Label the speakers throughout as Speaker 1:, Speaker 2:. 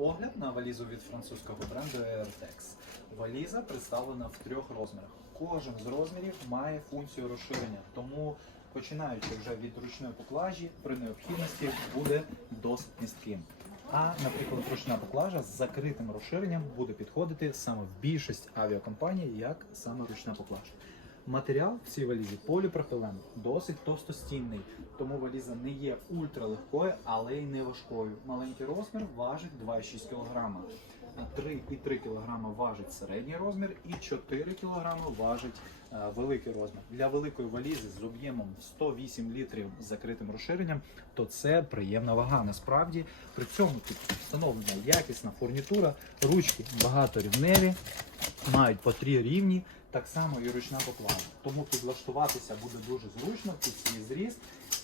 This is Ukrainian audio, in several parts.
Speaker 1: Огляд на валізу від французького бренду Airtex. Валіза представлена в трьох розмірах. Кожен з розмірів має функцію розширення, тому починаючи вже від ручної поклажі, при необхідності буде досить містким. А, наприклад, ручна поклажа з закритим розширенням буде підходити саме в більшість авіакомпаній, як саме ручна поклажа. Матеріал в цій валізі поліпропилен, досить товстостінний, тому валіза не є ультралегкою, але й не важкою. Маленький розмір важить 2,6 кг. 3,3 кг важить середній розмір і 4 кг важить е, великий розмір. Для великої валізи з об'ємом 108 літрів з закритим розширенням, то це приємна вага. Насправді при цьому тут встановлена якісна фурнітура, ручки багаторівневі, мають по три рівні, так само і ручна поклажа. Тому підлаштуватися буде дуже зручно під свій зріст,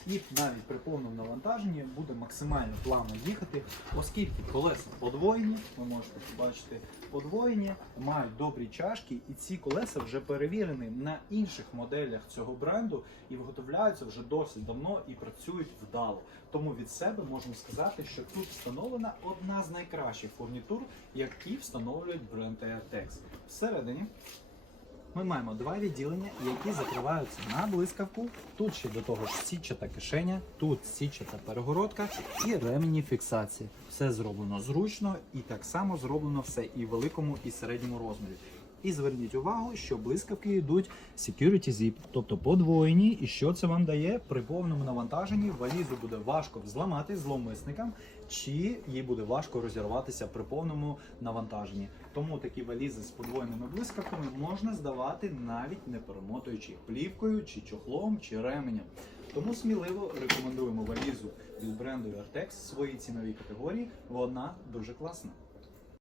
Speaker 1: і навіть при повному навантаженні буде максимально плавно їхати, оскільки колеса подвоєні, ви можете побачити подвоєні, мають добрі чашки, і ці колеса вже перевірені на інших моделях цього бренду і виготовляються вже досить давно і працюють вдало. Тому від себе можна сказати, що тут встановлена одна з найкращих фурнітур, які встановлюють бренд Airtex. Всередині ми маємо два відділення, які закриваються на блискавку. Тут ще до того ж сітчата кишеня, тут сітчата перегородка і ремені фіксації. Все зроблено зручно і так само зроблено все і в великому, і середньому розмірі. І зверніть увагу, що блискавки йдуть Security Zip, тобто подвоєні. І що це вам дає при повному навантаженні? Валізу буде важко зламати зловмисникам, чи їй буде важко розірватися при повному навантаженні. Тому такі валізи з подвоєними блискавками можна здавати навіть не перемотуючи їх плівкою, чи чохлом, чи ременем. Тому сміливо рекомендуємо валізу від бренду Vertex своїй ціновій категорії. Вона дуже класна.